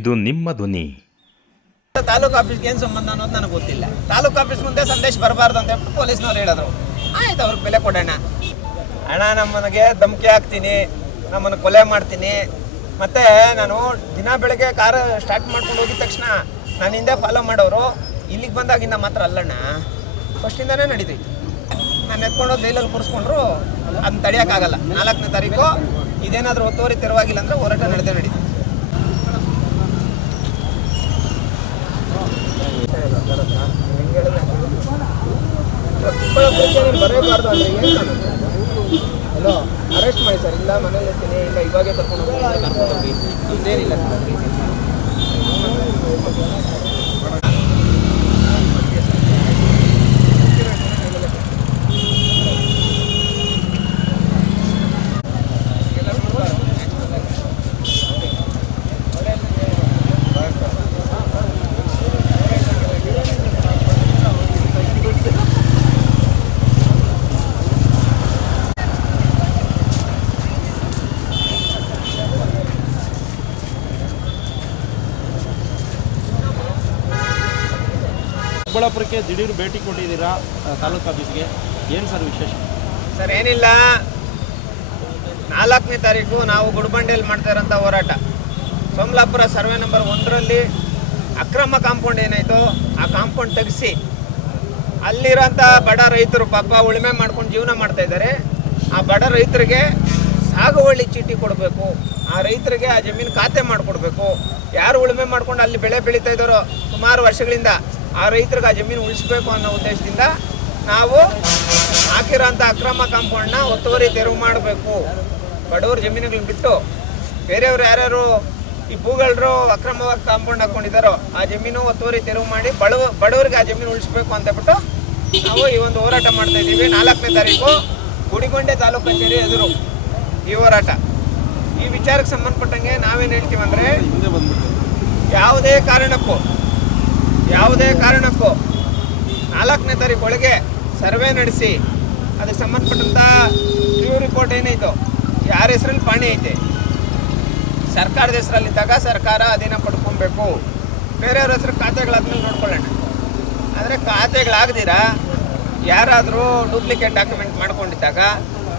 ಇದು ನಿಮ್ಮ ಧ್ವನಿ. ತಾಲೂಕು ಆಫೀಸ್ಗೆ ಏನು ಸಂಬಂಧ ಅನ್ನೋದು ನನಗೆ ಗೊತ್ತಿಲ್ಲ. ತಾಲೂಕು ಆಫೀಸ್ ಮುಂದೆ ಸಂದೇಶ ಬರಬಾರ್ದು ಅಂತ ಹೇಳ್ಬಿಟ್ಟು ಪೊಲೀಸ್ನವ್ರು ಹೇಳಿದ್ರು. ಆಯ್ತು, ಅವ್ರಿಗೆ ಬೆಲೆ ಕೊಡೋಣ. ಅಣ್ಣ, ನಮ್ಮನಿಗೆ ಧಮಕಿ ಹಾಕ್ತೀನಿ, ನಮ್ಮನ್ನು ಕೊಲೆ ಮಾಡ್ತೀನಿ. ಮತ್ತು ನಾನು ದಿನ ಬೆಳಗ್ಗೆ ಕಾರ್ ಸ್ಟಾರ್ಟ್ ಮಾಡ್ಕೊಂಡು ಹೋಗಿದ ತಕ್ಷಣ ನಾನು ಹಿಂದೆ ಫಾಲೋ ಮಾಡೋರು. ಇಲ್ಲಿಗೆ ಬಂದಾಗಿಂದ ಮಾತ್ರ ಅಲ್ಲಣ್ಣ, ಫಸ್ಟಿಂದನೇ ನಡೀತೈತಿ. ನಾನು ಎತ್ಕೊಂಡು ಜೈಲಲ್ಲಿ ಕೂರಿಸ್ಕೊಂಡ್ರು ಅದನ್ನ ತಡೆಯೋಕ್ಕಾಗಲ್ಲ. 4ನೇ ತಾರೀಕು ಇದೇನಾದರೂ ಒತ್ತುವರಿ ತೆರವಾಗಿಲ್ಲ ಅಂದರೆ ಹೋರಾಟ ನಡೆದೇ ನಡೀತೈತಿ. ಬರಬಾರ್ದು ಅಂದರೆ ಏನು ಹಲೋ ಅರೆಸ್ಟ್ ಮಾಡಿ ಸರ್. ಇಲ್ಲ ಮನೇಲಿ ಇರ್ತೀನಿ, ಇಲ್ಲ ಇವಾಗೇ ಕರ್ಕೊಂಡು ಹೋಗಿ ಇದೇನಿಲ್ಲ. ಚಿಕ್ಕಬಳ್ಳಾಪುರಕ್ಕೆ ದಿಢೀರ್ ಭೇಟಿ ಕೊಟ್ಟಿದ್ದೀರಾ ತಾಲೂಕು ಆಫೀಸ್ಗೆ, ಏನು ಸರ್ ವಿಶೇಷ? ಸರ್ ಏನಿಲ್ಲ, 4ನೇ ತಾರೀಕು ನಾವು ಗುಡಿಬಂಡೆಯಲ್ಲಿ ಮಾಡ್ತಾ ಇರೋಂಥ ಹೋರಾಟ. ಸೋಮಲಾಪುರ ಸರ್ವೆ ನಂಬರ್ 1ರಲ್ಲಿ ಅಕ್ರಮ ಕಾಂಪೌಂಡ್ ಏನಾಯಿತು, ಆ ಕಾಂಪೌಂಡ್ ತೆಗೆಸಿ ಅಲ್ಲಿರೋಂಥ ಬಡ ರೈತರು ಪಾಪ ಉಳುಮೆ ಮಾಡ್ಕೊಂಡು ಜೀವನ ಮಾಡ್ತಾ ಇದ್ದಾರೆ. ಆ ಬಡ ರೈತರಿಗೆ ಸಾಗುವಳಿ ಚೀಟಿ ಕೊಡಬೇಕು, ಆ ರೈತರಿಗೆ ಆ ಜಮೀನು ಖಾತೆ ಮಾಡಿಕೊಡ್ಬೇಕು. ಯಾರು ಉಳುಮೆ ಮಾಡ್ಕೊಂಡು ಅಲ್ಲಿ ಬೆಳೆ ಬೆಳೀತಾ ಇದ್ದಾರೋ ಸುಮಾರು ವರ್ಷಗಳಿಂದ ಆ ರೈತರಿಗೆ ಆ ಜಮೀನು ಉಳಿಸ್ಬೇಕು ಅನ್ನೋ ಉದ್ದೇಶದಿಂದ ನಾವು ಹಾಕಿರೋಂಥ ಅಕ್ರಮ ಕಾಂಪೌಂಡ್ನ ಒತ್ತುವರಿ ತೆರವು ಮಾಡಬೇಕು. ಬಡವ್ರ ಜಮೀನುಗಳನ್ನ ಬಿಟ್ಟು ಬೇರೆಯವರು ಯಾರ್ಯಾರು ಈ ಭೂಗಳರು ಅಕ್ರಮವಾಗಿ ಕಾಂಪೌಂಡ್ ಹಾಕ್ಕೊಂಡಿದ್ದಾರೋ ಆ ಜಮೀನು ಒತ್ತುವರಿ ತೆರವು ಮಾಡಿ ಬಡವರಿಗೆ ಆ ಜಮೀನು ಉಳಿಸ್ಬೇಕು ಅಂತಬಿಟ್ಟು ನಾವು ಈ ಒಂದು ಹೋರಾಟ ಮಾಡ್ತಾ ಇದ್ದೀವಿ. 4ನೇ ತಾರೀಕು ಗುಡಿಗೊಂಡೆ ತಾಲೂಕು ಕಚೇರಿ ಎದುರು ಈ ಹೋರಾಟ. ಈ ವಿಚಾರಕ್ಕೆ ಸಂಬಂಧಪಟ್ಟಂಗೆ ನಾವೇನು ಹೇಳ್ತೀವಿ ಅಂದರೆ, ಯಾವುದೇ ಕಾರಣಕ್ಕೂ 4ನೇ ತಾರೀಕು ಒಳಗೆ ಸರ್ವೆ ನಡೆಸಿ ಅದಕ್ಕೆ ಸಂಬಂಧಪಟ್ಟಂಥ ರಿವ್ಯೂ ರಿಪೋರ್ಟ್ ಏನೈತೋ, ಯಾರ ಹೆಸರಲ್ಲಿ ಪಾಣಿ ಐತೆ, ಸರ್ಕಾರದ ಹೆಸರಲ್ಲಿದ್ದಾಗ ಸರ್ಕಾರ ಅಧೀನ ಪಡ್ಕೊಬೇಕು. ಬೇರೆಯವ್ರ ಹೆಸರು ಖಾತೆಗಳಾದ್ಮೇಲೆ ನೋಡ್ಕೊಳ್ಳೋಣ. ಆದರೆ ಖಾತೆಗಳಾಗ್ದಿರ ಯಾರಾದರೂ ಡೂಪ್ಲಿಕೇಟ್ ಡಾಕ್ಯುಮೆಂಟ್ ಮಾಡ್ಕೊಂಡಿದ್ದಾಗ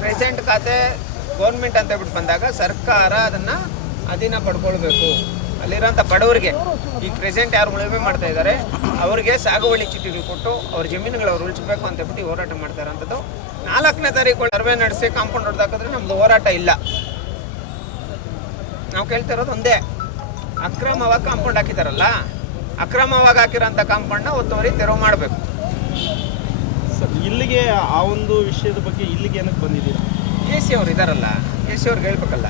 ಪ್ರೆಸೆಂಟ್ ಖಾತೆ ಗೌರ್ಮೆಂಟ್ ಅಂತ ಹೇಳ್ಬಿಟ್ಟು ಬಂದಾಗ ಸರ್ಕಾರ ಅದನ್ನು ಅಧೀನ ಪಡ್ಕೊಳ್ಬೇಕು. ಅಲ್ಲಿರೋಂಥ ಬಡವರಿಗೆ ಈಗ ಪ್ರೆಸೆಂಟ್ ಯಾರು ಉಳುಮೆ ಮಾಡ್ತಾ ಇದ್ದಾರೆ ಅವರಿಗೆ ಸಾಗುವಳಿ ಚೀಟಿಗಳು ಕೊಟ್ಟು ಅವ್ರ ಜಮೀನುಗಳು ಅವ್ರು ಉಳಿಸ್ಬೇಕು ಅಂತ ಹೇಳ್ಬಿಟ್ಟು ಹೋರಾಟ ಮಾಡ್ತಾ ಇರೋಂಥದ್ದು. 4ನೇ ತಾರೀಕು ಸರ್ವೆ ನಡೆಸಿ ಕಾಂಪೌಂಡ್ ಹೊಡೆದಾಕಿದ್ರೆ ನಮ್ಮದು ಹೋರಾಟ ಇಲ್ಲ. ನಾವು ಕೇಳ್ತಾ ಇರೋದು ಒಂದೇ, ಅಕ್ರಮವಾಗಿ ಕಾಂಪೌಂಡ್ ಹಾಕಿದಾರಲ್ಲ, ಅಕ್ರಮವಾಗಿ ಹಾಕಿರೋಂಥ ಕಾಂಪೌಂಡ್ನ ಒತ್ತುವರಿ ತೆರವು ಮಾಡಬೇಕು. ಸರ್, ಇಲ್ಲಿಗೆ ಆ ಒಂದು ವಿಷಯದ ಬಗ್ಗೆ ಇಲ್ಲಿಗೆ ಏನಕ್ಕೆ ಬಂದಿದ್ದೀರಾ? AC ಅವ್ರು ಇದ್ದಾರಲ್ಲ, AC ಅವ್ರಿಗೆ ಹೇಳ್ಬೇಕಲ್ಲ.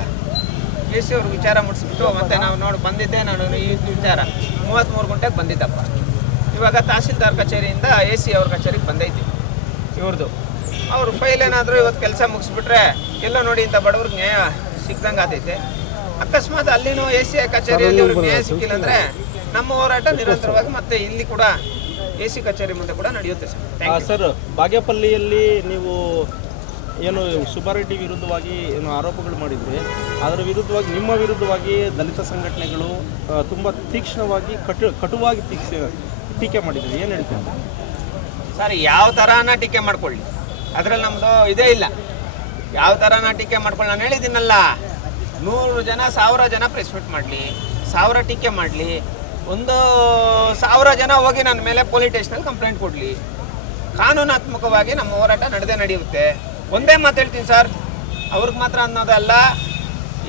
AC ಅವ್ರು ವಿಚಾರ ಮುಟ್ಟಿಸ್ಬಿಟ್ಟು ಮತ್ತೆ ನಾವು ಬಂದಿದ್ದೆ. ನಾನು ಈ ವಿಚಾರ 33 ಗಂಟೆಗೆ ಬಂದಿದ್ದಪ್ಪ. ಇವಾಗ ತಹಸೀಲ್ದಾರ್ ಕಚೇರಿಯಿಂದ AC ಅವ್ರ ಕಚೇರಿಗೆ ಬಂದೈತಿ ಇವ್ರದ್ದು. ಅವ್ರ ಫೈಲ್ ಏನಾದರೂ ಇವತ್ತು ಕೆಲಸ ಮುಗಿಸ್ಬಿಟ್ರೆ ಎಲ್ಲ ನೋಡಿ ಇಂಥ ಬಡವ್ರಿಗೆ ನ್ಯಾಯ ಸಿಗ್ದಂಗೆ ಆತೈತೆ. ಅಕಸ್ಮಾತ್ ಅಲ್ಲಿನೂ AC ಕಚೇರಿಯಲ್ಲಿ ಅವ್ರಿಗೆ ನ್ಯಾಯ ಸಿಕ್ಕಿಲ್ಲ ಅಂದರೆ ನಮ್ಮ ಹೋರಾಟ ನಿರಂತರವಾಗಿ ಮತ್ತೆ ಇಲ್ಲಿ ಕೂಡ AC ಕಚೇರಿ ಮುಂದೆ ಕೂಡ ನಡೆಯುತ್ತೆ ಸರ್. ಸರ್, ಬಾಗೇಪಲ್ಲಿಯಲ್ಲಿ ನೀವು ಏನು ಸುಬ್ಬಾರೆಡ್ಡಿ ವಿರುದ್ಧವಾಗಿ ಏನು ಆರೋಪಗಳು ಮಾಡಿದರೆ, ಅದರ ವಿರುದ್ಧವಾಗಿ ನಿಮ್ಮ ವಿರುದ್ಧವಾಗಿ ದಲಿತ ಸಂಘಟನೆಗಳು ತುಂಬ ತೀಕ್ಷ್ಣವಾಗಿ ಕಟುವಾಗಿ ಟೀಕೆ ಮಾಡಿದ್ದಾರೆ, ಏನು ಹೇಳ್ತೀನಿ ಸರ್? ಯಾವ ಥರನ ಟೀಕೆ ಮಾಡ್ಕೊಳ್ಳಿ, ಅದರಲ್ಲಿ ನಮ್ಮದು ಇದೇ ಇಲ್ಲ. ಯಾವ ಥರನ ಟೀಕೆ ಮಾಡ್ಕೊಳ್ಳಿ. ನಾನು ಹೇಳಿದ್ದೀನಲ್ಲ, 100 ಜನ 1000 ಜನ ಪ್ರೆಸ್ ಮೀಟ್ ಮಾಡಲಿ, 1000 ಟೀಕೆ ಮಾಡಲಿ, 1000 ಜನ ಹೋಗಿ ನನ್ನ ಮೇಲೆ ಪೊಲೀಸ್ ಸ್ಟೇಷನಲ್ಲಿ ಕಂಪ್ಲೇಂಟ್ ಕೊಡಲಿ, ಕಾನೂನಾತ್ಮಕವಾಗಿ ನಮ್ಮ ಹೋರಾಟ ನಡೆಯುತ್ತೆ. ಒಂದೇ ಮಾತು ಹೇಳ್ತೀನಿ ಸರ್, ಅವ್ರಿಗೆ ಮಾತ್ರ ಅನ್ನೋದಲ್ಲ,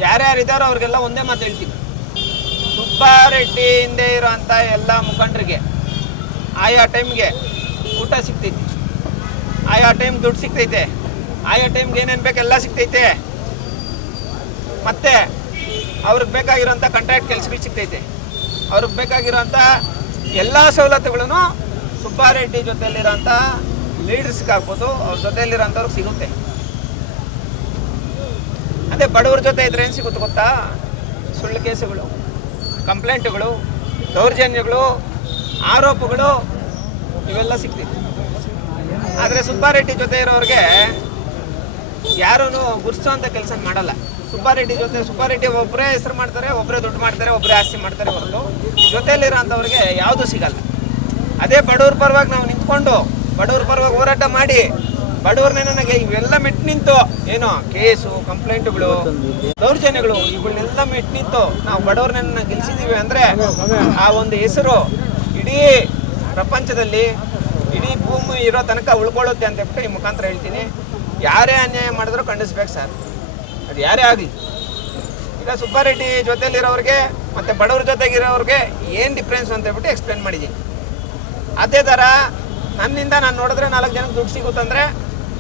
ಯಾರ್ಯಾರಿದ್ದಾರೋ ಅವ್ರಿಗೆಲ್ಲ ಒಂದೇ ಮಾತು ಹೇಳ್ತೀನಿ. ಸುಬ್ಬಾರೆಡ್ಡಿ ಹಿಂದೆ ಇರೋಂಥ ಎಲ್ಲ ಮುಖಂಡರಿಗೆ ಆಯಾ ಟೈಮ್ಗೆ ಊಟ ಸಿಗ್ತೈತಿ, ಆಯಾ ಟೈಮ್ ದುಡ್ಡು ಸಿಗ್ತೈತೆ, ಆಯಾ ಟೈಮ್ಗೆ ಏನೇನು ಬೇಕೆಲ್ಲ ಸಿಗ್ತೈತೆ. ಮತ್ತು ಅವ್ರಿಗೆ ಬೇಕಾಗಿರೋಂಥ ಕಾಂಟ್ರಾಕ್ಟ್ ಕೆಲಸಗಳು ಸಿಗ್ತೈತೆ. ಅವ್ರಿಗೆ ಬೇಕಾಗಿರೋಂಥ ಎಲ್ಲ ಸವಲತ್ತುಗಳನ್ನು ಸುಬ್ಬಾರೆಡ್ಡಿ ಜೊತೆಯಲ್ಲಿರೋಂಥ ಲೀಡರ್ಸ್ಗೆ ಆಗ್ಬೋದು, ಅವ್ರ ಜೊತೆಯಲ್ಲಿರೋಂಥವ್ರಿಗೆ ಸಿಗುತ್ತೆ. ಅದೇ ಬಡವ್ರ ಜೊತೆ ಇದ್ರೆ ಏನು ಸಿಗುತ್ತೆ ಗೊತ್ತಾ? ಸುಳ್ಳು ಕೇಸುಗಳು, ಕಂಪ್ಲೇಂಟ್ಗಳು, ದೌರ್ಜನ್ಯಗಳು, ಆರೋಪಗಳು ಇವೆಲ್ಲ ಸಿಗ್ತೈತೆ. ಆದರೆ ಸುಬ್ಬಾರೆಡ್ಡಿ ಜೊತೆ ಇರೋರಿಗೆ ಯಾರೂ ಗುರ್ಸೋ ಅಂಥ ಕೆಲಸ ಮಾಡಲ್ಲ. ಸುಬ್ಬಾರೆಡ್ಡಿ ಜೊತೆ ಸುಬ್ಬಾರೆಡ್ಡಿ ಒಬ್ಬರೇ ಹೆಸರು ಮಾಡ್ತಾರೆ, ಒಬ್ಬರೇ ದುಡ್ಡು ಮಾಡ್ತಾರೆ, ಒಬ್ಬರೇ ಆಸ್ತಿ ಮಾಡ್ತಾರೆ ಹೊರತು ಜೊತೆಯಲ್ಲಿರೋ ಅಂಥವ್ರಿಗೆ ಯಾವುದೂ ಸಿಗಲ್ಲ. ಅದೇ ಬಡವ್ರ ಪರವಾಗಿ ನಾವು ನಿಂತ್ಕೊಂಡು ಬಡವ್ರ ಪರವಾಗಿ ಹೋರಾಟ ಮಾಡಿ ಬಡವ್ರನ್ನೇ ನನಗೆ ಇವೆಲ್ಲ ಮೆಟ್ಟು ನಿಂತು ಏನೋ ಕೇಸು, ಕಂಪ್ಲೇಂಟ್ಗಳು, ದೌರ್ಜನ್ಯಗಳು ಇವುಗಳನ್ನೆಲ್ಲ ಮೆಟ್ಟು ನಿಂತು ನಾವು ಬಡವ್ರನ್ನ ಗೆಲ್ಸಿದ್ದೀವಿ ಅಂದರೆ ಆ ಒಂದು ಹೆಸರು ಇಡೀ ಪ್ರಪಂಚದಲ್ಲಿ ಇಡೀ ಭೂಮಿ ಇರೋ ತನಕ ಉಳ್ಕೊಳ್ಳುತ್ತೆ ಅಂತ ಹೇಳ್ಬಿಟ್ಟು ಈ ಮುಖಾಂತರ ಹೇಳ್ತೀನಿ. ಯಾರೇ ಅನ್ಯಾಯ ಮಾಡಿದ್ರು ಖಂಡಿಸ್ಬೇಕು ಸರ್, ಅದು ಯಾರೇ ಆಗಲಿ. ಈಗ ಸುಬ್ಬಾರೆಡ್ಡಿ ಜೊತೆಲಿರೋರಿಗೆ ಮತ್ತು ಬಡವ್ರ ಜೊತೆಗಿರೋರಿಗೆ ಏನು ಡಿಫ್ರೆನ್ಸ್ ಅಂತ ಹೇಳ್ಬಿಟ್ಟು ಎಕ್ಸ್ಪ್ಲೇನ್ ಮಾಡಿದ್ದೀನಿ. ಅದೇ ಥರ ನನ್ನಿಂದ ನಾನು ನೋಡಿದ್ರೆ 4 ಜನಕ್ಕೆ ದುಡ್ಡು ಸಿಗುತ್ತಂದರೆ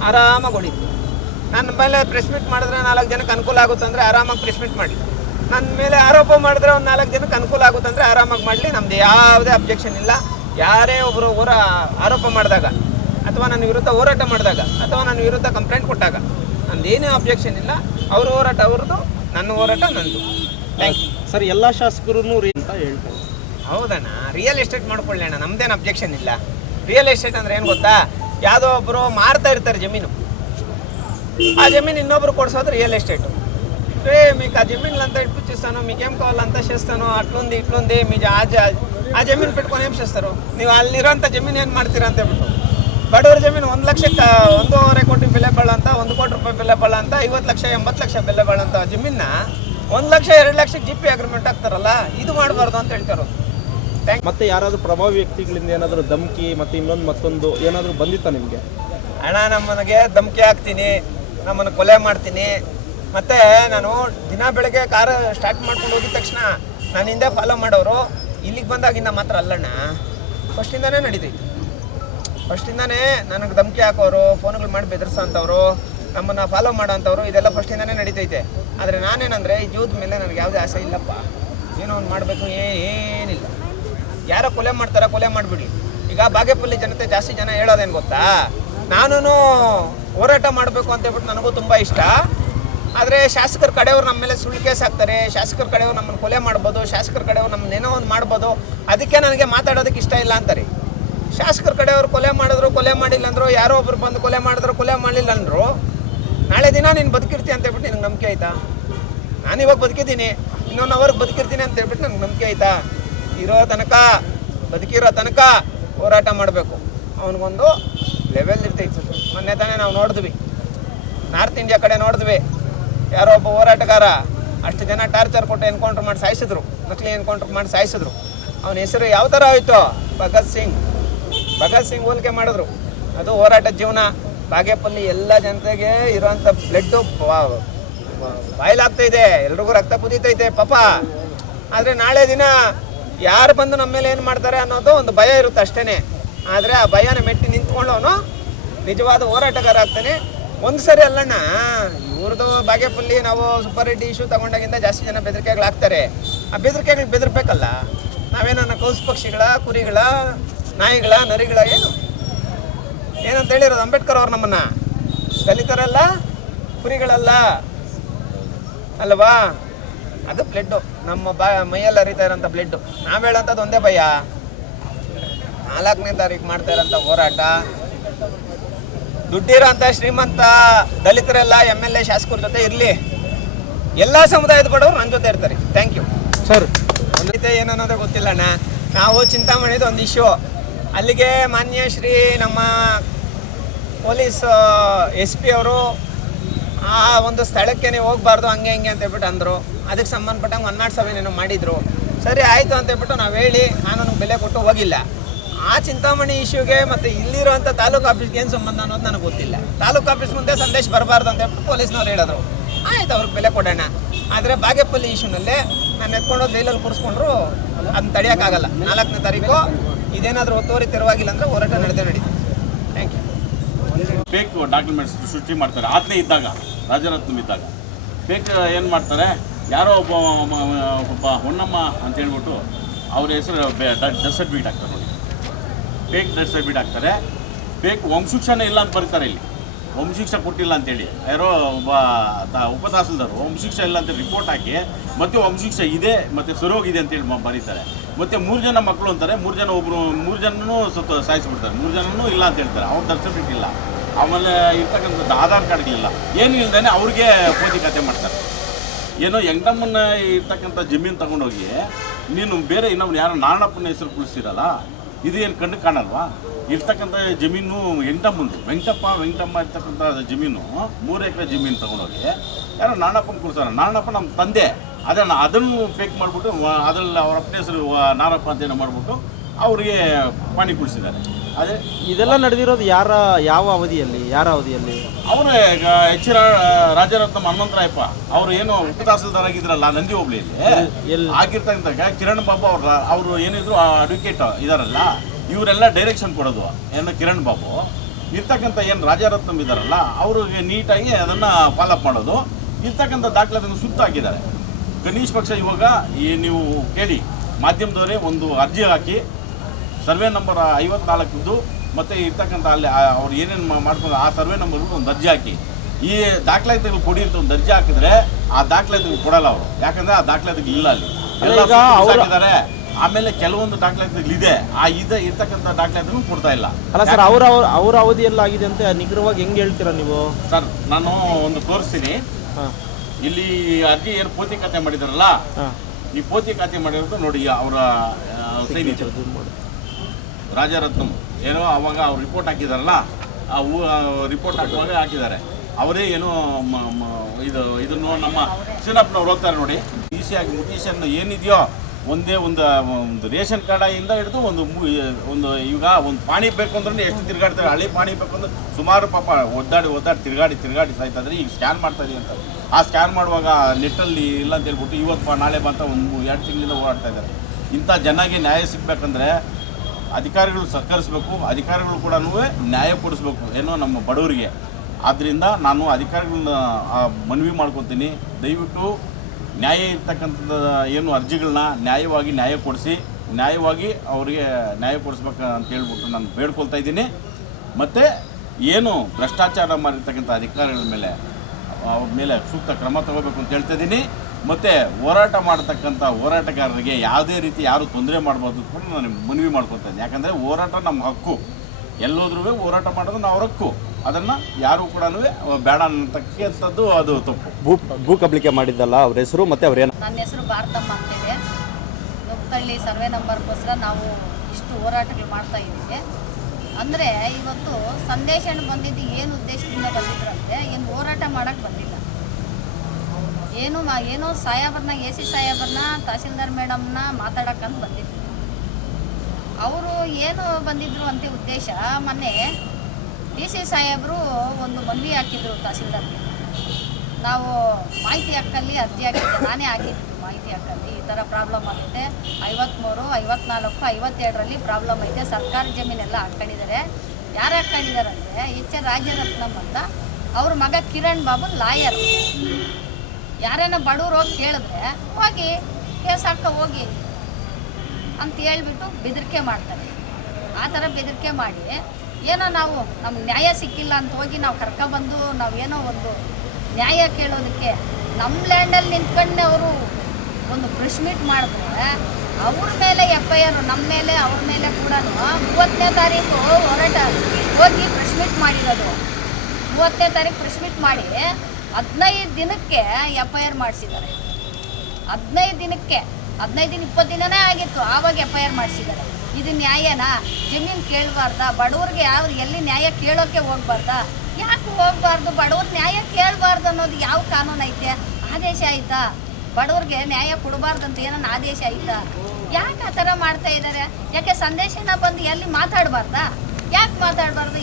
ಆರಾಮಾಗಿ ಹೊಡಿತು. ನನ್ನ ಮೇಲೆ ಪ್ರೆಸ್ ಮೀಟ್ ಮಾಡಿದ್ರೆ 4 ಜನಕ್ಕೆ ಅನುಕೂಲ ಆಗುತ್ತಂದರೆ ಆರಾಮಾಗಿ ಪ್ರೆಸ್ ಮೀಟ್ ಮಾಡಿ. ನನ್ನ ಮೇಲೆ ಆರೋಪ ಮಾಡಿದ್ರೆ ಒಂದು 4 ಜನಕ್ಕೆ ಅನುಕೂಲ ಆಗುತ್ತಂದರೆ ಆರಾಮಾಗಿ ಮಾಡಲಿ. ನಮ್ಮದು ಯಾವುದೇ ಅಬ್ಜೆಕ್ಷನ್ ಇಲ್ಲ. ಯಾರೇ ಒಬ್ಬರು ಆರೋಪ ಮಾಡಿದಾಗ ಅಥವಾ ನನ್ನ ವಿರುದ್ಧ ಹೋರಾಟ ಮಾಡಿದಾಗ ಅಥವಾ ನನ್ನ ವಿರುದ್ಧ ಕಂಪ್ಲೇಂಟ್ ಕೊಟ್ಟಾಗ ನಂದೇನೇ ಅಬ್ಜೆಕ್ಷನ್ ಇಲ್ಲ. ಅವ್ರ ಹೋರಾಟ ಅವ್ರದ್ದು, ನನ್ನ ಹೋರಾಟ ನಂದು. Thank you sir. ಎಲ್ಲ ಶಾಸಕರು ಅಂತ ಹೇಳ್ತಾರೆ. ಹೌದಣ್ಣ, ರಿಯಲ್ ಎಸ್ಟೇಟ್ ಮಾಡ್ಕೊಳ್ಳಿ ಅಣ್ಣ, ನಮ್ದೇನು ಅಬ್ಜೆಕ್ಷನ್ ಇಲ್ಲ. ರಿಯಲ್ ಎಸ್ಟೇಟ್ ಅಂದರೆ ಏನು ಗೊತ್ತಾ, ಯಾವುದೋ ಒಬ್ಬರು ಮಾರ್ತಾ ಇರ್ತಾರೆ ಜಮೀನು, ఆ జమీన్ ಇನ್ನೊಬ್ರು కొడసోదు రియల్ ఎస్టేట్ రే మీకు ఆ జమీన్లు అంతా ఇప్పించేస్తాను, మీకేం కావాలో అంతా చేస్తాను, అట్లుంది ఇట్లుంది, మీ ఆ జమీన్ పెట్టుకొని ఏం చేస్తారు ನೀವು ಅಲ್ಲಿರೋಂಥ ಜಮೀನು ಏನು ಮಾಡ್ತೀರಾ ಅಂತ ಹೇಳ್ಬಿಟ್ಟು. ಬಡವರ ಜಮೀನು 1 ಲಕ್ಷಕ್ಕೆ 1.5 ಕೋಟಿ ಬೆಲೆ ಬಾಳಂತ, 1 ಕೋಟಿ ರೂಪಾಯಿ ಬೆಲೆ ಬಾಳಂತ, 50 ಲಕ್ಷ 80 ಲಕ್ಷ ಬೆಲೆ ಬಾಳಂತ ಜಮೀನ 1 ಲಕ್ಷ 2 ಲಕ್ಷಕ್ಕೆ ಜಿಪಿ ಅಗ್ರಿಮೆಂಟ್ ಆಗ್ತಾರಲ್ಲ, ಇದು ಮಾಡಬಾರ್ದು ಅಂತ ಹೇಳ್ತಾರೆ. ಮತ್ತೆ ಯಾರಾದರೂ ಪ್ರಭಾವಿ ವ್ಯಕ್ತಿಗಳಿಂದ ಏನಾದರೂ ಧಮಕಿ ಮತ್ತೆ ಮತ್ತೊಂದು ಏನಾದರೂ ಬಂದಿತ್ತಾ ನಿಮಗೆ? ಅಣ್ಣ, ನಮ್ಮನಿಗೆ ಧಮಕಿ ಹಾಕ್ತೀನಿ, ನಮ್ಮನ್ನು ಕೊಲೆ ಮಾಡ್ತೀನಿ. ಮತ್ತು ನಾನು ದಿನ ಬೆಳಗ್ಗೆ ಕಾರ್ ಸ್ಟಾರ್ಟ್ ಮಾಡ್ಕೊಂಡು ಹೋಗಿದ ತಕ್ಷಣ ನಾನು ಹಿಂದೆ ಫಾಲೋ ಮಾಡೋರು ಇಲ್ಲಿಗೆ ಬಂದಾಗಿಂದ ಮಾತ್ರ ಅಲ್ಲಣ್ಣ, ಫಸ್ಟಿಂದನೇ ನಡೀತೈತಿ. ಫಸ್ಟಿಂದನೇ ನನಗೆ ಧಮಕಿ ಹಾಕೋರು, ಫೋನ್ಗಳು ಮಾಡಿ ಬೆದರ್ಸೋಂಥವ್ರು, ನಮ್ಮನ್ನು ಫಾಲೋ ಮಾಡೋಂಥವ್ರು, ಇದೆಲ್ಲ ಫಸ್ಟಿಂದನೇ ನಡೀತೈತೆ. ಆದರೆ ನಾನೇನಂದರೆ ಈ ಜೀವದ ಮೇಲೆ ನನಗೆ ಯಾವುದೇ ಆಸೆ ಇಲ್ಲಪ್ಪ, ಏನೋ ಒಂದು ಮಾಡಬೇಕು ಏನಿಲ್ಲ. ಯಾರೋ ಕೊಲೆ ಮಾಡ್ತಾರ, ಕೊಲೆ ಮಾಡಿಬಿಡಿ. ಈಗ ಬಾಗೇಪಲ್ಲಿ ಜನತೆ ಜಾಸ್ತಿ ಜನ ಹೇಳೋದೇನು ಗೊತ್ತಾ, ನಾನು ಹೋರಾಟ ಮಾಡಬೇಕು ಅಂತ ಹೇಳ್ಬಿಟ್ಟು ನನಗೂ ತುಂಬ ಇಷ್ಟ. ಆದರೆ ಶಾಸಕರ ಕಡೆಯವ್ರು ನಮ್ಮ ಮೇಲೆ ಸುಳ್ಳು ಕೇಸ್ ಹಾಕ್ತಾರೆ, ಶಾಸಕರ ಕಡೆಯವ್ರು ನಮ್ಮನ್ನು ಕೊಲೆ ಮಾಡ್ಬೋದು, ಶಾಸಕರ ಕಡೆಯವ್ರು ನಮ್ಮನ್ನ ಏನೋ ಒಂದು ಮಾಡ್ಬೋದು, ಅದಕ್ಕೆ ನನಗೆ ಮಾತಾಡೋದಕ್ಕೆ ಇಷ್ಟ ಇಲ್ಲ ಅಂತಾರೆ. ಶಾಸಕರ ಕಡೆಯವ್ರು ಕೊಲೆ ಮಾಡಿದ್ರು, ಕೊಲೆ ಮಾಡಿಲ್ಲ ಅಂದರು, ಯಾರೋ ಒಬ್ರು ಬಂದು ಕೊಲೆ ಮಾಡಿದ್ರು, ಕೊಲೆ ಮಾಡಲಿಲ್ಲ ಅಂದರು, ನಾಳೆ ದಿನ ನೀನು ಬದುಕಿರ್ತಿ ಅಂತ ಹೇಳ್ಬಿಟ್ಟು ನಿನಗೆ ನಂಬಿಕೆ ಆಯಿತಾ? ನಾನಿವಾಗ ಬದುಕಿದ್ದೀನಿ, ಇನ್ನೊಂದು ಅವ್ರಿಗೆ ಬದುಕಿರ್ತೀನಿ ಅಂತ ಹೇಳ್ಬಿಟ್ಟು ನನಗೆ ನಂಬಿಕೆ ಆಯಿತಾ? ಇರೋ ತನಕ, ಬದುಕಿರೋ ತನಕ ಹೋರಾಟ ಮಾಡಬೇಕು. ಅವನಿಗೊಂದು ಲೆವೆಲ್ ಇರ್ತೈತೆ. ಮೊನ್ನೆ ತಾನೇ ನಾವು ನೋಡಿದ್ವಿ, ನಾರ್ತ್ ಇಂಡಿಯಾ ಕಡೆ ನೋಡಿದ್ವಿ, ಯಾರೋ ಒಬ್ಬ ಹೋರಾಟಗಾರ ಅಷ್ಟು ಜನ ಟಾರ್ಚರ್ ಕೊಟ್ಟು ಎನ್ಕೌಂಟ್ರ್ ಮಾಡಿ ಸಾಯಿಸಿದ್ರು, ನಕಲಿ ಎನ್ಕೌಂಟ್ರ್ ಮಾಡಿ ಸಾಯಿಸಿದ್ರು. ಅವನ ಹೆಸರು ಯಾವ ಥರ ಆಯಿತು? ಭಗತ್ ಸಿಂಗ್ ಹೋಲಿಕೆ ಮಾಡಿದ್ರು. ಅದು ಹೋರಾಟ ಜೀವನ. ಬಾಗೇಪಲ್ಲಿ ಎಲ್ಲ ಜನತೆಗೆ ಇರೋಂಥ ಬ್ಲಡ್ಡು ಬಾಯ್ಲಾಗ್ತಾ ಇದೆ, ಎಲ್ರಿಗೂ ರಕ್ತ ಕುದೀತೈತೆ ಪಾಪ. ಆದರೆ ನಾಳೆ ದಿನ ಯಾರು ಬಂದು ನಮ್ಮ ಮೇಲೆ ಏನು ಮಾಡ್ತಾರೆ ಅನ್ನೋದು ಒಂದು ಭಯ ಇರುತ್ತೆ ಅಷ್ಟೇ. ಆದರೆ ಆ ಭಯನ ಮೆಟ್ಟಿ ನಿಂತ್ಕೊಂಡವನು ನಿಜವಾದ ಹೋರಾಟಗಾರ ಆಗ್ತಾನೆ. ಒಂದು ಸರಿ ಅಲ್ಲಣ್ಣ, ಇವ್ರದ್ದು ಬಾಗೇಪಲ್ಲಿ ನಾವು ಸುಬ್ಬಾರೆಡ್ಡಿ ಇಶ್ಯೂ ತಗೊಂಡಾಗಿಂದ ಜಾಸ್ತಿ ಜನ ಬೆದರಿಕೆಗಳಾಗ್ತಾರೆ. ಆ ಬೆದರಿಕೆಗಳು ಬೆದರ್ಬೇಕಲ್ಲ. ನಾವೇನ ಕೌಸು ಪಕ್ಷಿಗಳ, ಕುರಿಗಳ, ನಾಯಿಗಳ, ನರಿಗಳ, ಏನಂತ ಹೇಳಿರೋದು ಅಂಬೇಡ್ಕರ್ ಅವ್ರು ನಮ್ಮನ್ನು? ದಲಿತರಲ್ಲ, ಕುರಿಗಳಲ್ಲ ಅಲ್ವಾ? ಅದು ಬ್ಲಡ್ಡು, ನಮ್ಮ ಮೈಯಲ್ಲಿ ಹರಿತಾ ಇರೋಂಥ ಬ್ಲಡ್ಡು. ನಾವು ಹೇಳೋಂಥದ್ದು ಒಂದೇ ಭಯ, 4ನೇ ತಾರೀಕು ಮಾಡ್ತಾ ಇರೋಂಥ ಹೋರಾಟ. ದುಡ್ಡಿರೋಂಥ ಶ್ರೀಮಂತ ದಲಿತರೆಲ್ಲ MLA ಶಾಸಕರ ಜೊತೆ ಇರಲಿ, ಎಲ್ಲ ಸಮುದಾಯದ ಬಡವರು ನನ್ನ ಜೊತೆ ಇರ್ತಾರೆ. Thank you sir. ಏನನ್ನೋದೇ ಗೊತ್ತಿಲ್ಲ ಅಣ್ಣ. ನಾವು ಚಿಂತಾಮಣಿದು ಒಂದು ಇಶ್ಯೂ, ಅಲ್ಲಿಗೆ ಮಾನ್ಯ ಶ್ರೀ ನಮ್ಮ ಪೊಲೀಸ್ SP ಅವರು ಆ ಒಂದು ಸ್ಥಳಕ್ಕೆ ನೀವು ಹೋಗಬಾರ್ದು ಹಂಗೆ ಹಿಂಗೆ ಅಂತ ಹೇಳ್ಬಿಟ್ಟು ಅಂದರು. ಅದಕ್ಕೆ ಸಂಬಂಧಪಟ್ಟಂಗೆ 107 ಸಭೆನೇನೋ ಮಾಡಿದರು. ಸರಿ ಆಯಿತು ಅಂತ ಹೇಳ್ಬಿಟ್ಟು ನಾವು ಹೇಳಿ ಕಾನೂನಿಗೆ ಬೆಲೆ ಕೊಟ್ಟು ಹೋಗಿಲ್ಲ. ಆ ಚಿಂತಾಮಣಿ ಇಶ್ಯೂಗೆ ಮತ್ತು ಇಲ್ಲಿರೋಂಥ ತಾಲೂಕು ಆಫೀಸ್ಗೆ ಏನು ಸಂಬಂಧ ಅನ್ನೋದು ನನಗೆ ಗೊತ್ತಿಲ್ಲ. ತಾಲೂಕು ಆಫೀಸ್ ಮುಂದೆ ಸಂದೇಶ ಬರಬಾರ್ದು ಅಂತ ಹೇಳ್ಬಿಟ್ಟು ಪೊಲೀಸ್ನವ್ರು ಹೇಳಿದ್ರು. ಆಯ್ತು, ಅವ್ರಿಗೆ ಬೆಲೆ ಕೊಡೋಣ. ಆದರೆ ಬಾಗೇಪಲ್ಲಿ ಇಶ್ಯೂನಲ್ಲೇ ನಾನು ಎತ್ಕೊಂಡು ಜೈಲಲ್ಲಿ ಕೂರಿಸ್ಕೊಂಡ್ರು, ಅದನ್ನ ತಡೆಯೋಕ್ಕಾಗಲ್ಲ. 4ನೇ ತಾರೀಕು ಇದೇನಾದರೂ ಒತ್ತುವರಿ ತೆರವಾಗಿಲ್ಲ ಅಂದರೆ ಹೋರಾಟ ನಡೀತದೆ. Thank you. ಫೇಕ್ ಡಾಕ್ಯುಮೆಂಟ್ಸ್ ಸೃಷ್ಟಿ ಮಾಡ್ತಾರೆ. ಆತನೇ ಇದ್ದಾಗ, ರಾಜರತ್ನಂ ಇದ್ದಾಗ ಫೇಕ್ ಏನು ಮಾಡ್ತಾರೆ, ಯಾರೋ ಒಬ್ಬ ಹೊನ್ನಮ್ಮ ಅಂತ ಹೇಳ್ಬಿಟ್ಟು ಅವ್ರ ಹೆಸರು ಡೆತ್ ಸರ್ಟಿಫಿಕೇಟ್ ಹಾಕ್ತಾರೆ ನೋಡಿ, ಫೇಕ್ ಡೆತ್ ಸರ್ಟಿಫಿಕೇಟ್ ಹಾಕ್ತಾರೆ. ಫೇಕ್ ವಂಶಿಕ್ಷನೇ ಇಲ್ಲ ಅಂತ ಬರೀತಾರೆ. ಇಲ್ಲಿ ವಂಶಿಕ್ಷ ಕೊಟ್ಟಿಲ್ಲ ಅಂತೇಳಿ ಯಾರೋ ಒಬ್ಬ ಉಪತಹಸೀಲ್ದಾರು ವಂಶಿಕ್ಷ ಇಲ್ಲ ಅಂತ ರಿಪೋರ್ಟ್ ಹಾಕಿ ಮತ್ತೆ ವಂಶಿಕ್ಷ ಇದೆ ಮತ್ತು ಸರೋಗಿದೆ ಅಂತೇಳಿ ಬರೀತಾರೆ. ಮತ್ತು 3 ಜನ ಮಕ್ಕಳು ಅಂತಾರೆ, 3 ಜನನೂ ಸಾಯಿಸ್ಬಿಡ್ತಾರೆ, 3 ಜನನೂ ಇಲ್ಲ ಅಂತ ಹೇಳ್ತಾರೆ. ಅವ್ರ ಡೆತ್ ಸರ್ಟಿಫಿಕೇಟ್ ಇಲ್ಲ, ಆಮೇಲೆ ಇರ್ತಕ್ಕಂಥದ್ದು ಆಧಾರ್ ಕಾರ್ಡ್ಗಳಿಲ್ಲ, ಏನು ಇಲ್ದೇ ಅವ್ರಿಗೆ ಪೋತಿ ಖಾತೆ ಮಾಡ್ತಾರೆ. ಏನೋ ಎಂಟಮ್ಮನ ಇರ್ತಕ್ಕಂಥ ಜಮೀನು ತಗೊಂಡೋಗಿ ನೀನು ಬೇರೆ ಇನ್ನೊಬ್ರು ಯಾರೋ ನಾರಾಯಣಪ್ಪನ ಹೆಸರು ಕುಳಿಸಿರಲ್ಲ, ಇದು ಏನು ಕಣ್ಣು ಕಾಣಲ್ವಾ? ಇರ್ತಕ್ಕಂಥ ಜಮೀನು ವೆಂಕಟಮ್ಮ ಇರ್ತಕ್ಕಂಥ ಜಮೀನು 3 ಎಕರೆ ಜಮೀನು ತಗೊಂಡೋಗಿ ಯಾರೋ ನಾರಾಯಣಪ್ಪನ ಕುಳಿಸ್ತಾರ. ನಾರಾಯಣಪ್ಪ ನಮ್ಮ ತಂದೆ, ಅದನ್ನು ಫೇಕ್ ಮಾಡಿಬಿಟ್ಟು ಅದ್ರಲ್ಲಿ ಅವ್ರ ಅಪ್ಪನ ಹೆಸರು ನಾರಪ್ಪ ಅಂತ ಏನೋ ಮಾಡಿಬಿಟ್ಟು ಅವ್ರಿಗೆ ಪಾಣಿ ಕುಡಿಸಿದ್ದಾರೆ. ಅದೇ ಇದೆಲ್ಲ ನಡೆದಿರೋದು ಯಾವ ಅವಧಿಯಲ್ಲಿ? ಅವರು ಎಚ್ ರಾಜರತ್ನಂ ಹನುಮಂತರಾಯಪ್ಪ ಅವರು ಏನು ಉಪತಹಸೀಲ್ದಾರ್ ಆಗಿದ್ರಲ್ಲ ನಂದಿ ಹೋಬಳಿಯಲ್ಲಿ ಆಗಿರ್ತಕ್ಕಂಥ ಕಿರಣ್ ಬಾಬು ಅವರು ಏನಿದ್ರು ಅಡ್ವೊಕೇಟ್ ಇದಾರಲ್ಲ, ಇವರೆಲ್ಲ ಡೈರೆಕ್ಷನ್ ಕೊಡೋದು. ಏನು ಕಿರಣ್ ಬಾಬು ಇರ್ತಕ್ಕಂಥ ಏನು ರಾಜರತ್ನಂ ಇದಾರಲ್ಲ ಅವ್ರಿಗೆ ನೀಟಾಗಿ ಅದನ್ನು ಫಾಲೋಅಪ್ ಮಾಡೋದು. ಇರ್ತಕ್ಕಂಥ ದಾಖಲಾತಿಯನ್ನು ಸುತ್ತಾಕಿದ್ದಾರೆ. ಗಣೇಶ್ ಪಕ್ಷ ಇವಾಗ ನೀವು ಕೇಳಿ, ಮಾಧ್ಯಮದವರೇ ಒಂದು ಅರ್ಜಿ ಹಾಕಿ ಸರ್ವೆ ನಂಬರ್ 54 ಮತ್ತು ಇರ್ತಕ್ಕಂಥ ಅಲ್ಲಿ ಅವ್ರು ಏನೇನು ಮಾಡ್ಕೊಂಡು ಆ ಸರ್ವೆ ನಂಬರ್ಗಳು ಒಂದು ಅರ್ಜಿ ಹಾಕಿ, ಈ ದಾಖಲಾತಿಗಳು ಕೊಡಿ ಅಂತ ಒಂದು ಅರ್ಜಿ ಹಾಕಿದ್ರೆ ಆ ದಾಖಲಾತಿಗಳು ಕೊಡಲ್ಲ ಅವರು. ಯಾಕಂದರೆ ಆ ದಾಖಲಾತಿಗಳು ಇಲ್ಲ ಅಲ್ಲಿ ಎಲ್ಲ ಹಾಕಿದ್ದಾರೆ. ಆಮೇಲೆ ಕೆಲವೊಂದು ದಾಖಲಾತಿಗಳಿದೆ, ಇರ್ತಕ್ಕಂಥ ದಾಖಲಾತಿಗಳು ಕೊಡ್ತಾ ಇಲ್ಲ. ಅಲ್ಲ ಸರ್, ಅವ್ರ ಅವಧಿಯಲ್ಲಿ ಆಗಿದೆ ಅಂತ ನಿಗ್ರಹವಾಗಿ ಹೆಂಗೆ ಹೇಳ್ತೀರಾ ನೀವು? ಸರ್ ನಾನು ಒಂದು ತೋರಿಸ್ತೀನಿ. ಇಲ್ಲಿ ಅರ್ಜಿ ಏನು ಪೋತಿ ಖಾತೆ ಮಾಡಿದಾರಲ್ಲ, ಈ ಪೋತಿ ಖಾತೆ ಮಾಡಿರೋದು ನೋಡಿ, ಅವರ ಸೈನಿಕರು ರಾಜರತ್ನಂ ಏನೋ ಅವಾಗ ಅವ್ರು ರಿಪೋರ್ಟ್ ಹಾಕಿದಾರಲ್ಲ, ಆ ರಿಪೋರ್ಟ್ ಹಾಕಿದ್ದಾರೆ. ಅವರೇ ಏನೋ ಇದನ್ನು ನಮ್ಮ ಸಿನಪ್ಪನವ್ರು ಹೋಗ್ತಾರೆ ನೋಡಿ. ಈಸಿಯಾಗಿ ಮುಟೇಶನ್ ಏನಿದೆಯೋ ಒಂದು ರೇಷನ್ ಕಾರ್ಡಿಂದ ಹಿಡಿದು ಒಂದು ಈಗ ಒಂದು ಪಾಣಿ ಬೇಕು ಅಂದ್ರೆ ಎಷ್ಟು ತಿರುಗಾಡ್ತಾರೆ. ಹಳೆ ಪಾಣಿ ಬೇಕು ಅಂದ್ರೆ ಸುಮಾರು ಪಾಪ ಒದ್ದಾಡಿ ತಿರುಗಾಡಿ ಸಾಯ್ತಾಯಿದ್ರೆ. ಈಗ ಸ್ಕ್ಯಾನ್ ಮಾಡ್ತಾ ಇದೀವಿ ಅಂತ, ಆ ಸ್ಕ್ಯಾನ್ ಮಾಡುವಾಗ ನೆಟ್ಟಲ್ಲಿ ಇಲ್ಲ ಅಂತ ಹೇಳ್ಬಿಟ್ಟು ಇವತ್ತು ನಾಳೆ ಬಂತ ಒಂದು 2 ತಿಂಗಳಿಂದ ಓಡಾಡ್ತಾ ಇದ್ದಾರೆ. ಇಂಥ ಜನಗೆ ನ್ಯಾಯ ಸಿಗಬೇಕಂದ್ರೆ ಅಧಿಕಾರಿಗಳು ಸಹಕರಿಸಬೇಕು, ಅಧಿಕಾರಿಗಳು ಕೂಡ ನ್ಯಾಯ ಕೊಡಿಸ್ಬೇಕು ಏನೋ ನಮ್ಮ ಬಡವರಿಗೆ. ಆದ್ದರಿಂದ ನಾನು ಅಧಿಕಾರಿಗಳನ್ನ ಮನವಿ ಮಾಡ್ಕೊತೀನಿ, ದಯವಿಟ್ಟು ನ್ಯಾಯ ಇರ್ತಕ್ಕಂಥದ್ದು ಏನು ಅರ್ಜಿಗಳನ್ನ ನ್ಯಾಯ ಕೊಡಿಸಿ ನ್ಯಾಯವಾಗಿ ಅವರಿಗೆ ನ್ಯಾಯ ಕೊಡಿಸ್ಬೇಕು ಅಂತ ಹೇಳ್ಬಿಟ್ಟು ನಾನು ಬೇಡ್ಕೊಳ್ತಾ ಇದ್ದೀನಿ. ಮತ್ತು ಏನು ಭ್ರಷ್ಟಾಚಾರ ಮಾಡಿರ್ತಕ್ಕಂಥ ಅಧಿಕಾರಿಗಳ ಮೇಲೆ ಅವ್ರ ಮೇಲೆ ಸೂಕ್ತ ಕ್ರಮ ತಗೋಬೇಕು ಅಂತ ಹೇಳ್ತಾ ಇದ್ದೀನಿ. ಮತ್ತು ಹೋರಾಟ ಮಾಡ್ತಕ್ಕಂಥ ಹೋರಾಟಗಾರರಿಗೆ ಯಾವುದೇ ರೀತಿ ಯಾರು ತೊಂದರೆ ಮಾಡ್ಬೋದು ಕೂಡ ನಾನು ಮನವಿ ಮಾಡ್ಕೊತಾ ಇದ್ದೀನಿ. ಯಾಕಂದರೆ ಹೋರಾಟ ನಮ್ಮ ಹಕ್ಕು, ಎಲ್ಲೋದ್ರೂ ಹೋರಾಟ ಮಾಡೋದು ನಾವು ಅವ್ರ ಹಕ್ಕು. ಅದನ್ನು ಯಾರು ಕೂಡ ಬೇಡ ಅಂತಕ್ಕಂಥದ್ದು ಅದು ತಪ್ಪು. ಭೂ ಕಬಳಿಕೆ ಮಾಡಿದ್ದಲ್ಲ ಅವ್ರ ಹೆಸರು ಮತ್ತು ಅವ್ರೇನು? ನನ್ನ ಹೆಸರು ಭಾರತಮ್ಮ ಅಂತೇಳಿ. ನುಗ್ತಳ್ಳಿ ಸರ್ವೆ ನಂಬರ್ಗೋಸ್ಕರ ನಾವು ಇಷ್ಟು ಹೋರಾಟಗಳು ಮಾಡ್ತಾ ಇದ್ದೀವಿ. ಅಂದರೆ ಇವತ್ತು ಸಂದೇಶ ಬಂದಿದ್ದು ಏನು ಉದ್ದೇಶದಿಂದ ಬಂದಿದ್ರಂತೆ, ಏನು ಹೋರಾಟ ಮಾಡೋಕ್ಕೆ ಬಂದಿಲ್ಲ. ಏನೋ ಸಾಹೇಬ್ರನ್ನ AC ಸಾಹೇಬ್ರನ್ನ ತಹಸೀಲ್ದಾರ್ ಮೇಡಮ್ನ ಮಾತಾಡೋಕ್ಕಂತ ಬಂದಿದ್ರು. ಅವರು ಏನು ಬಂದಿದ್ರು ಅಂತ ಉದ್ದೇಶ, ಮೊನ್ನೆ DC ಸಾಹೇಬರು ಒಂದು ಮನವಿ ಹಾಕಿದ್ರು ತಹಸೀಲ್ದಾರ್ಗೆ. ನಾವು ಮಾಹಿತಿ ಹಕ್ಕಲ್ಲಿ ಅರ್ಜಿ ಹಾಕಿದ್ದೆ, ನಾನೇ ಹಾಕಿದ್ದು ಮಾಹಿತಿ ಹಕ್ಕಲ್ಲಿ ಈ ಥರ ಪ್ರಾಬ್ಲಮ್ ಆಗಿದೆ. 53, 54, 52ರಲ್ಲಿ ಪ್ರಾಬ್ಲಮ್ ಐತೆ. ಸರ್ಕಾರಿ ಜಮೀನೆಲ್ಲ ಹಾಕ್ಕೊಂಡಿದ್ದಾರೆ. ಯಾರು ಹಾಕ್ಕೊಂಡಿದ್ದಾರೆ ಅಂದರೆ ಎಚ್ ರಾಜರತ್ನಂ ಅಂತ, ಅವ್ರ ಮಗ ಕಿರಣ್ ಬಾಬು ಲಾಯರ್. ಯಾರೇನೋ ಬಡವ್ರು ಹೋಗಿ ಕೇಳಿದ್ರೆ ಹೋಗಿ ಕೇಸ್ ಹಾಕ ಹೋಗಿ ಅಂತ ಹೇಳ್ಬಿಟ್ಟು ಬೆದರಿಕೆ ಮಾಡ್ತಾರೆ. ಆ ಥರ ಬೆದರಿಕೆ ಮಾಡಿ ಏನೋ ನಮ್ಗೆ ನ್ಯಾಯ ಸಿಕ್ಕಿಲ್ಲ ಅಂತ ಹೋಗಿ ನಾವು ಕರ್ಕೊಬಂದು ನಾವೇನೋ ಒಂದು ನ್ಯಾಯ ಕೇಳೋದಕ್ಕೆ ನಮ್ಮ ಲ್ಯಾಂಡಲ್ಲಿ ನಿಂತ್ಕೊಂಡೆ ಅವರು ಒಂದು ಪ್ರೆಸ್ ಮೀಟ್ ಮಾಡಿದ್ರೆ ಅವ್ರ ಮೇಲೆ FIR, ನಮ್ಮ ಮೇಲೆ ಅವ್ರ ಮೇಲೆ ಕೂಡ 30ನೇ ತಾರೀಕು ಹೊರಟ ಹೋಗಿ ಪ್ರೆಸ್ ಮೀಟ್ ಮಾಡಿರೋದು. 30ನೇ ತಾರೀಕು ಪ್ರೆಸ್ ಮೀಟ್ ಮಾಡಿ 15 ದಿನಕ್ಕೆ FIR ಮಾಡಿಸಿದ್ದಾರೆ. 15 ದಿನಕ್ಕೆ 20 ದಿನನೇ ಆಗಿತ್ತು, ಆವಾಗ FIR ಮಾಡಿಸಿದ್ದಾರೆ. ಇದು ನ್ಯಾಯನಾ? ಜಮೀನು ಕೇಳಬಾರ್ದಾ? ಬಡವ್ರಿಗೆ ಎಲ್ಲಿ ನ್ಯಾಯ ಕೇಳೋಕ್ಕೆ ಹೋಗ್ಬಾರ್ದಾ? ಯಾಕೆ ಹೋಗ್ಬಾರ್ದು? ಬಡವ್ರ ನ್ಯಾಯ ಕೇಳಬಾರ್ದು ಅನ್ನೋದು ಯಾವ ಕಾನೂನು ಐತೆ? ಆದೇಶ ಆಯ್ತಾ? ಬಡವ್ರಿಗೆ ನ್ಯಾಯ ಕೊಡಬಾರ್ದಂತ ಏನನ್ನ ಆದೇಶ ಆಯ್ತಾ? ಯಾಕೆ ಆ ಥರ ಮಾಡ್ತಾ ಇದ್ದಾರೆ? ಯಾಕೆ ಸಂದೇಶನ ಬಂದು ಎಲ್ಲಿ ಮಾತಾಡಬಾರ್ದಾ? ಯಾಕೆ ಮಾತಾಡಬಾರ್ದು?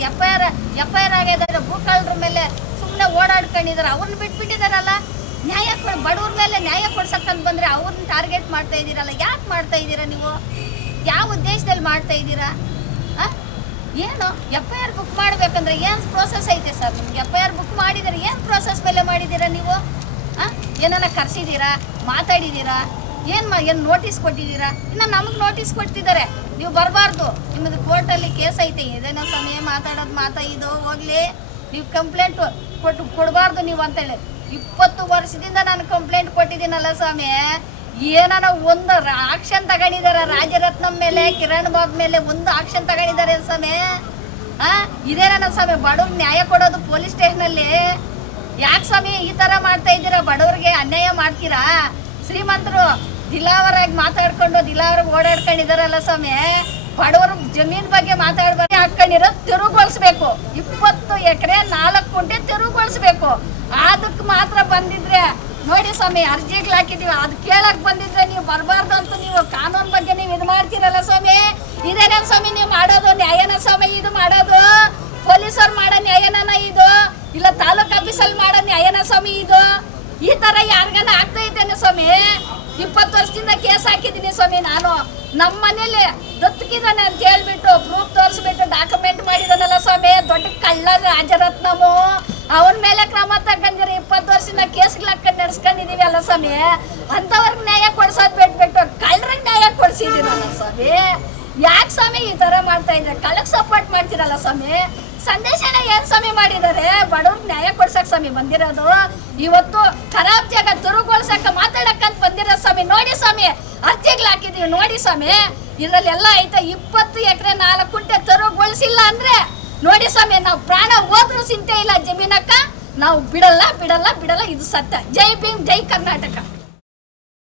FIR ಆಗಿದ್ದಾರೆ. ಭೂಕಳ್ಳರ ಮೇಲೆ ಸುಮ್ಮನೆ ಓಡಾಡ್ಕೊಂಡಿದ್ದಾರೆ, ಅವ್ರನ್ನ ಬಿಟ್ಬಿಟ್ಟಿದಾರಲ್ಲ. ನ್ಯಾಯ ಬಡವ್ರ ಮೇಲೆ ನ್ಯಾಯ ಕೊಡ್ಸಕ್ಕಂತ ಬಂದರೆ ಅವ್ರನ್ನ ಟಾರ್ಗೆಟ್ ಮಾಡ್ತಾ ಇದ್ದೀರಲ್ಲ. ಯಾಕೆ ಮಾಡ್ತಾ ಇದ್ದೀರಾ ನೀವು? ಯಾವ ಉದ್ದೇಶದಲ್ಲಿ ಮಾಡ್ತಾ ಇದ್ದೀರಾ? ಏನು FIR ಬುಕ್ ಮಾಡಬೇಕಂದ್ರೆ ಏನು ಪ್ರೋಸೆಸ್ ಐತೆ ಸರ್? ನಿಮ್ಗೆ FIR ಬುಕ್ ಮಾಡಿದರೆ ಏನು ಪ್ರೋಸೆಸ್ ಮೇಲೆ ಮಾಡಿದ್ದೀರಾ ನೀವು? ಏನನ್ನ ಕರೆಸಿದ್ದೀರಾ? ಮಾತಾಡಿದ್ದೀರಾ? ಏನು ನೋಟಿಸ್ ಕೊಟ್ಟಿದ್ದೀರಾ? ಇನ್ನು ನಮಗೆ ನೋಟಿಸ್ ಕೊಡ್ತಿದ್ದಾರೆ, ನೀವು ಬರಬಾರ್ದು, ನಿಮ್ಮದು ಕೋರ್ಟಲ್ಲಿ ಕೇಸ್ ಐತೆ, ಇದೇನೋ ಸಮಯ ಮಾತಾಡೋದು ಇದು ಹೋಗಲಿ, ನೀವು ಕಂಪ್ಲೇಂಟು ಕೊಡಬಾರ್ದು ನೀವು ಅಂತೇಳಿ 20 ವರ್ಷದಿಂದ ನಾನು ಕಂಪ್ಲೇಂಟ್ ಕೊಟ್ಟಿದ್ದೀನಲ್ಲ ಸ್ವಾಮಿ. ಏನಾರ ಒಂದು ಆಕ್ಷನ್ ತಗೊಂಡಿದ್ದಾರೆ ರಾಜರತ್ನಂ ಮೇಲೆ, ಕಿರಣ್ ಬಾಬು ಮೇಲೆ ಒಂದು ಆಕ್ಷನ್ ತಗೊಂಡಿದ್ದಾರೆ ಸ್ವಾಮಿ. ಇದೇನ ಸ್ವಾಮಿ ಬಡವ್ರಿಗೆ ನ್ಯಾಯ ಕೊಡೋದು ಪೊಲೀಸ್ ಸ್ಟೇಷನಲ್ಲಿ? ಯಾಕೆ ಸ್ವಾಮಿ ಈ ಥರ ಮಾಡ್ತಾ ಇದ್ದೀರಾ? ಬಡವ್ರಿಗೆ ಅನ್ಯಾಯ ಮಾಡ್ತೀರಾ? ಶ್ರೀಮಂತರು ದಿಲಾವರಾಗಿ ಮಾತಾಡ್ಕೊಂಡು ದಿಲಾವರಾಗಿ ಓಡಾಡ್ಕೊಂಡಿದಾರಲ್ಲ ಸ್ವಾಮಿ, ಬಡವರು ಜಮೀನ್ ಬಗ್ಗೆ ಮಾತಾಡ್ಬಾರ್ದು. ಹಾಕೊಂಡಿರೋ ತಿರುಗೊಳಿಸ್ಬೇಕು, 20 ಎಕರೆ 4 ಗುಂಟೆ ತಿರುಗೊಳಿಸ್ಬೇಕು. ಅದಕ್ಕೆ ಮಾತ್ರ ಬಂದಿದ್ರೆ ನೋಡಿ ಸ್ವಾಮಿ, ಅರ್ಜಿಗಳು ಹಾಕಿದೀವಿ, ಅದು ಕೇಳಕ್ ಬಂದಿದ್ರೆ ನೀವು ಬರಬಾರ್ದು ಅಂತ ನೀವು ಕಾನೂನು ಬಗ್ಗೆ ನೀವು ಇದು ಮಾಡ್ತೀರಲ್ಲ ಸ್ವಾಮಿ. ಇದೇನೇ ಸ್ವಾಮಿ ನೀವು ಮಾಡೋದು? ನ್ಯಾಯನ ಸ್ವಾಮಿ ಇದು ಮಾಡೋದು? ಪೊಲೀಸರು ಮಾಡೋ ನ್ಯಾಯನ ಇದು? ಇಲ್ಲ ತಾಲೂಕ್ ಆಫೀಸಲ್ಲಿ ಮಾಡೋ ನ್ಯಾಯನ ಸ್ವಾಮಿ ಇದು? ಈ ತರ ಯಾರಿಗಾನ ಆಗ್ತಾ ಇದ್ದೇನೆ ಸ್ವಾಮಿ. 20 ವರ್ಷದಿಂದ ಕೇಸ್ ಹಾಕಿದ್ದೀನಿ ಸ್ವಾಮಿ. ನಾನು ನಮ್ಮ ಮನೇಲಿ ದತ್ತಕಿದಾನೆ ಅಂತ ಹೇಳ್ಬಿಟ್ಟು ಪ್ರೂಫ್ ತೋರಿಸ್ಬಿಟ್ಟು ಡಾಕ್ಯುಮೆಂಟ್ ಮಾಡಿದಾನಲ್ಲ ಸ್ವಾಮಿ, ದೊಡ್ಡ ಕಳ್ಳ ರಾಜರತ್ನಮು. ಅವನ ಮೇಲೆ ಕ್ರಮ ತಗೊಂಡಿರಿ. 20 ವರ್ಷದಿಂದ ಕೇಸ್ಗಳು ಹಾಕೊಂಡು ನಡೆಸ್ಕೊಂಡಿದೀವಿ ಅಲ್ಲ ಸ್ವಾಮಿ. ಅಂಥವ್ರಿಗೆ ನ್ಯಾಯ ಕೊಡ್ಸೋದು ಬಿಟ್ಬಿಟ್ಟು ಕಳ್ಳರಿಗೆ ನ್ಯಾಯ ಕೊಡ್ಸಿದ್ದೀರಲ್ಲ ಸ್ವಾಮಿ. ಯಾಕೆ ಸ್ವಾಮಿ ಈ ತರ ಮಾಡ್ತಾ ಇದ್ರೆ? ಕಳ್ಳಕ್ಕೆ ಸಪೋರ್ಟ್ ಮಾಡ್ತೀರಲ್ಲ ಸ್ವಾಮಿ. ಸಂದೇಶನ ಏನ್ ಸ್ವಾಮಿ ಮಾಡಿದ್ದಾರೆ? ಬಡವ್ರಿಗೆ ನ್ಯಾಯ ಕೊಡ್ಸಕ್ ಸ್ವಾಮಿ ಬಂದಿರೋದು. ಇವತ್ತು ಖರಾಬ್ ಜಾಗ ತಿರುಗೊಳ್ಸಕ ಮಾತಾಡಕ್ಕಂತ ಬಂದಿರೋ ಸ್ವಾಮಿ. ನೋಡಿ ಸ್ವಾಮಿ, ಅರ್ಜಿಗಳು ಹಾಕಿದೀವಿ ನೋಡಿ ಸ್ವಾಮಿ. ಇದ್ರಲ್ಲೆಲ್ಲ ಐತೆ. 20 ಎಕರೆ 4 ಗುಂಟೆ ತಿರುಗೊಳಿಸಿಲ್ಲ ಅಂದ್ರೆ ನೋಡಿ ಸ್ವಾಮಿ, ನಾವು ಪ್ರಾಣ ಹೋದ್ರೂ ಚಿಂತೆ ಇಲ್ಲ ಜಮೀನಕ್ಕ. ನಾವು ಬಿಡಲ್ಲ ಬಿಡಲ್ಲ ಬಿಡಲ್ಲ, ಇದು ಸತ್ಯ. ಜೈ ಭೀಮ್, ಜೈ ಕರ್ನಾಟಕ.